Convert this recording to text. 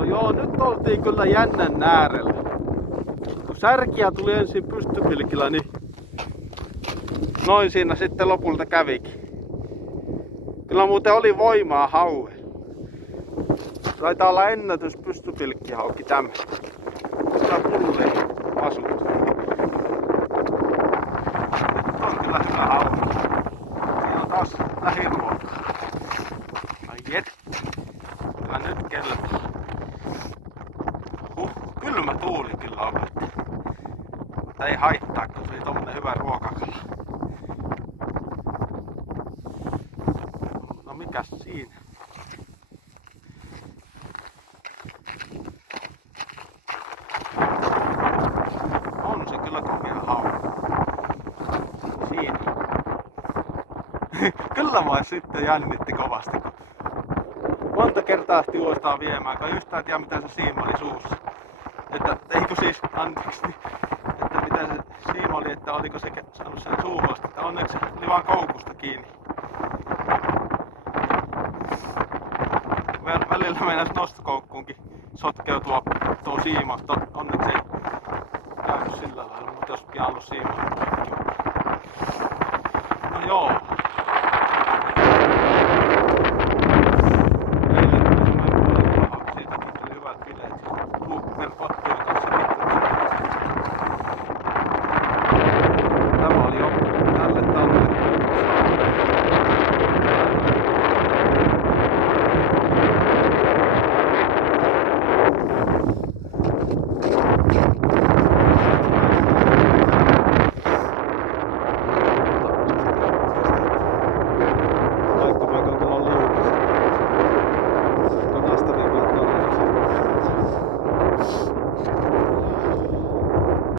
No joo, nyt oltiin kyllä jännän äärellä. Kun särkiä tuli ensin pystypilkillä, niin noin siinä sitten lopulta kävikin. Kyllä muuten oli voimaa hauhe. Taitaa olla ennätys pystypilkkihauki tämä. Kyllä pulli asut. On kyllä hyvä hauhe. Siinä on taas lähiruokaa. Ai jet. Kyllä nyt kelpaa. Kylmä tuuli kyllä on. Mutta ei haittaa, kun se oli tommonen hyvä ruokakala. No mikäs siinä? On se kyllä kokea hauki. Siinä. Kyllä mua sitten jännitti kovasti, kun monta kertaa juostaan viemään, kun ei yhtään tiedä mitä se siima oli suussa. Että eikö siis, anteeksi, että mitä se siima oli, että oliko se saanut sen suuhun, että onneksi se oli vaan koukusta kiinni. Välillä meinasi nostokoukkuunkin sotkeutua tuo siima, onneksi ei käynyt sillä lailla, mutta jos pian ollut siima. No joo.